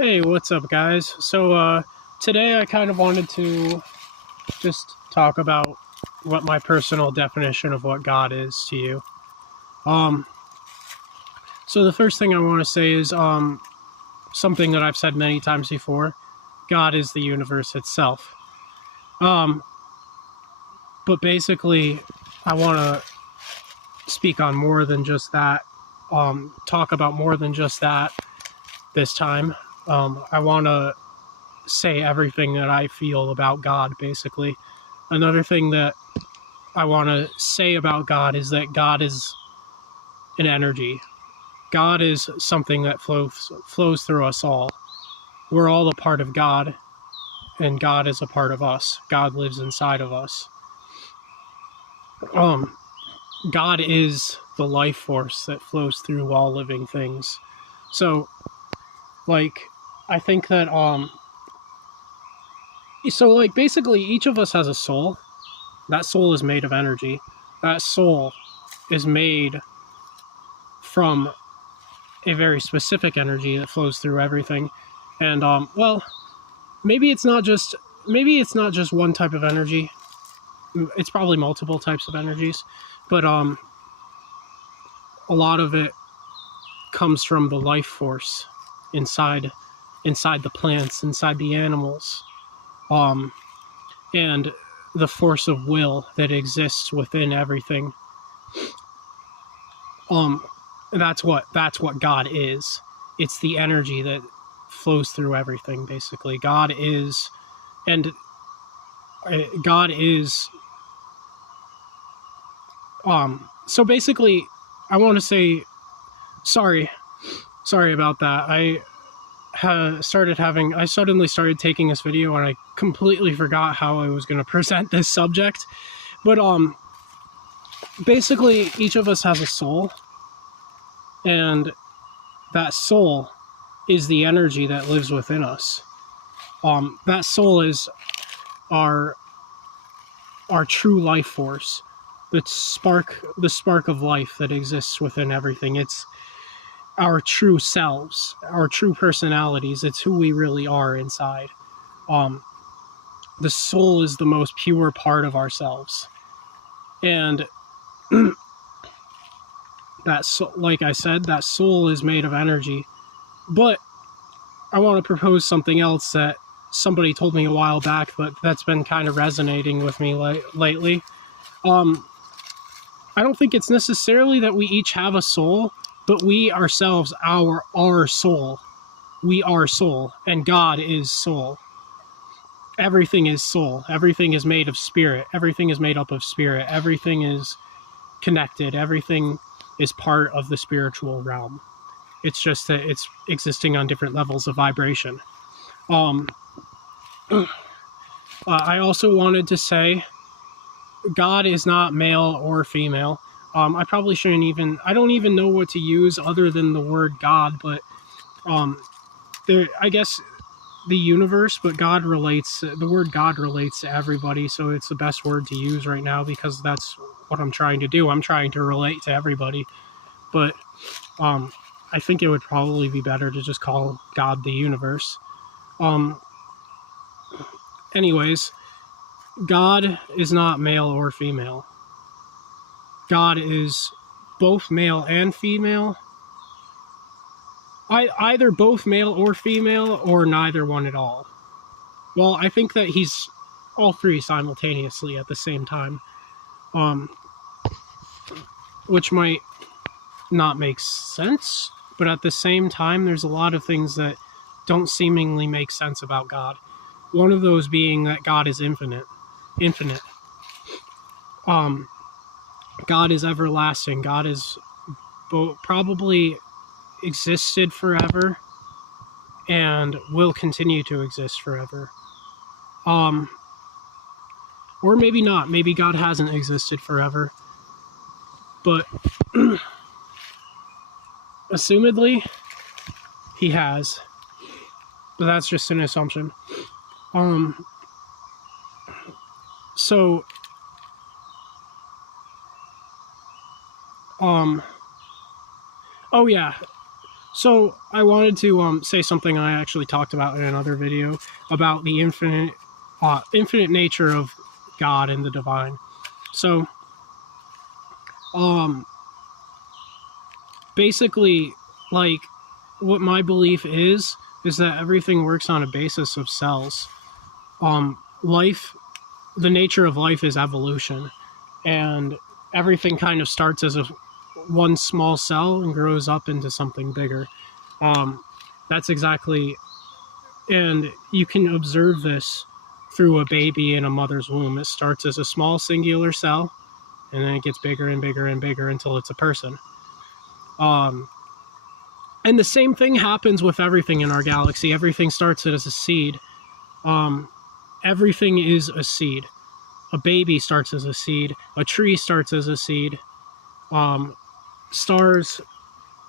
Hey, what's up, guys? Today I kind of wanted to just talk about what my personal definition of what God is to you. Um, so the first thing I want to say is something that I've said many times before. God is the universe itself. Um, but basically, I want to speak on more than just that. Talk about more than just that this time. I want to say everything that I feel about God, basically. Another thing that I want to say about God is that God is an energy. God is something that flows through us all. We're all a part of God, and God is a part of us. God lives inside of us. Um, God is the life force that flows through all living things. So, like, I think that basically each of us has a soul. That soul is made of energy. That soul is made from a very specific energy that flows through everything. And well, maybe it's not just one type of energy. It's probably multiple types of energies, but a lot of it comes from the life force inside the plants, inside the animals, um, and the force of will that exists within everything. Um, that's what God is. It's the energy that flows through everything. Basically, and God is. So basically, I want to say sorry, sorry about that. I suddenly started taking this video and I completely forgot how I was going to present this subject. But basically, each of us has a soul, and that soul is the energy that lives within us. That soul is our true life force, the spark of life that exists within everything. It's our true selves, our true personalities. It's who we really are inside. Um, the soul is the most pure part of ourselves, and like I said, that soul is made of energy. But I want to propose something else that somebody told me a while back, but that's been kind of resonating with me lately. I don't think it's necessarily that we each have a soul, but we ourselves, our soul. We are soul, and God is soul. Everything is soul. Everything is made of spirit. Everything is made up of spirit. Everything is connected. Everything is part of the spiritual realm. It's just that it's existing on different levels of vibration. I also wanted to say God is not male or female. I probably shouldn't even. I don't even know what to use other than the word God, but I guess the universe, but the word God relates to everybody, so it's the best word to use right now because that's what I'm trying to do. I'm trying to relate to everybody, but I think it would probably be better to just call God the universe. Anyways, God is not male or female. God is both male and female. Either both male or female, or neither one at all. Well, I think that he's all three simultaneously at the same time, which might not make sense, but at the same time, there's a lot of things that don't seemingly make sense about God. One of those being that God is infinite. God is everlasting. God is probably existed forever and will continue to exist forever. Or maybe not. Maybe God hasn't existed forever. But assumedly, he has. But that's just an assumption. So, oh yeah. So I wanted to say something I actually talked about in another video about the infinite nature of God and the divine. So basically, like, what my belief is that everything works on a basis of cells. Life, the nature of life is evolution, and everything kind of starts as one small cell and grows up into something bigger. That's exactly, and you can observe this through a baby in a mother's womb. It starts as a small singular cell, and then it gets bigger and bigger and bigger until it's a person. And the same thing happens with everything in our galaxy. Everything starts as a seed. Everything is a seed. A baby starts as a seed. A tree starts as a seed. Stars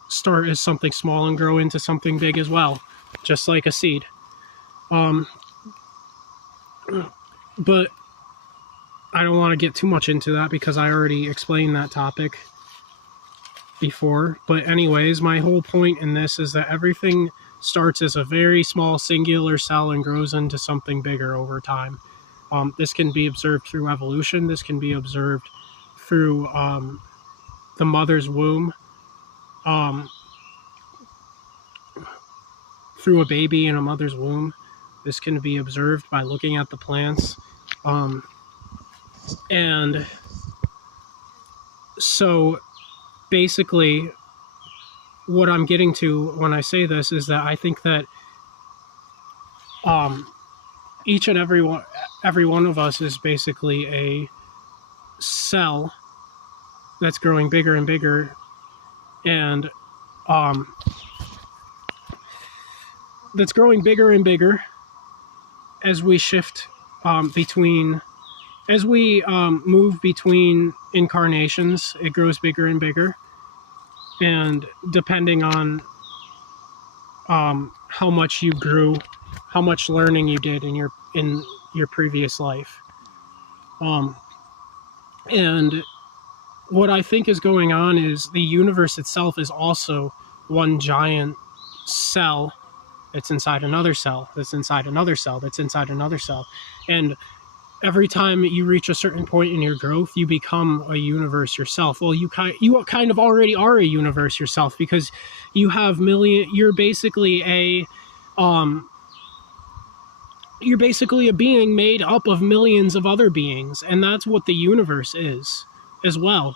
start as something small and grow into something big as well, just like a seed. But I don't want to get too much into that because I already explained that topic before. But anyways, my whole point in this is that everything starts as a very small singular cell and grows into something bigger over time. This can be observed through evolution. This can be observed through the mother's womb, through a baby in a mother's womb. This can be observed by looking at the plants. And so basically, what I'm getting to when I say this is that I think that each and every one of us is basically a cell that's growing bigger and bigger, and that's growing bigger and bigger as we shift as we move between incarnations. It grows bigger and bigger, and depending on how much you grew, how much learning you did in your previous life. And what I think is going on is the universe itself is also one giant cell that's inside another cell, that's inside another cell, that's inside another cell. And every time you reach a certain point in your growth, you become a universe yourself. Well, you kind of already are a universe yourself, because you have you're basically a being made up of millions of other beings, and that's what the universe is as well.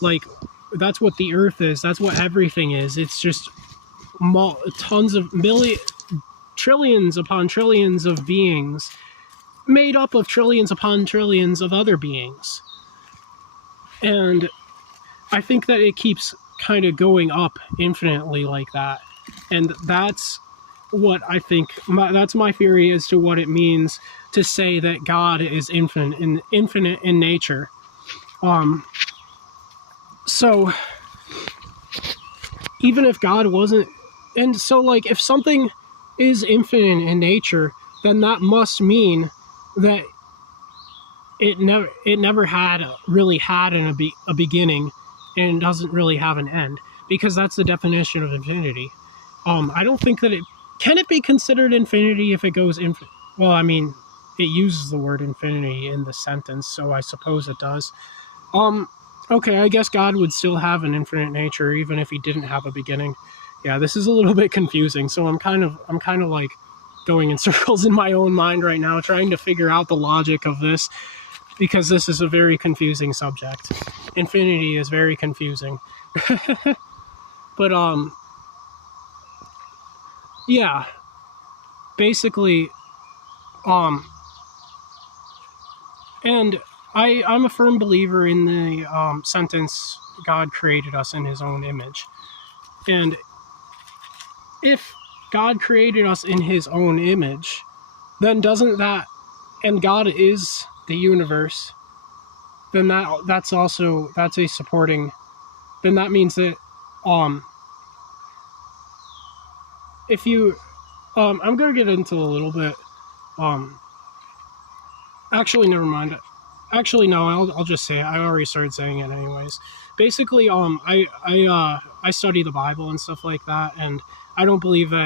Like, that's what the earth is, that's what everything is. It's just tons of trillions upon trillions of beings made up of trillions upon trillions of other beings. And I think that it keeps kind of going up infinitely like that. And that's what I think, that's my theory as to what it means to say that God is infinite in nature. So even if God wasn't, and so, like, if something is infinite in nature, then that must mean that it never really had a beginning, and doesn't really have an end, because that's the definition of infinity. I don't think that can it be considered infinity if it goes infinite? Well, I mean, it uses the word infinity in the sentence, so I suppose it does. Okay, I guess God would still have an infinite nature even if he didn't have a beginning. Yeah, this is a little bit confusing, so I'm kind of like going in circles in my own mind right now, trying to figure out the logic of this, because this is a very confusing subject. Infinity is very confusing. But yeah, basically, and I'm a firm believer in the sentence, God created us in his own image. And if God created us in his own image, then doesn't that, and God is the universe, then that's a supporting, then that means that if you I'm gonna get into a little bit actually, never mind. Actually, no. I'll just say it. I already started saying it anyways. Basically, I study the Bible and stuff like that, and I don't believe that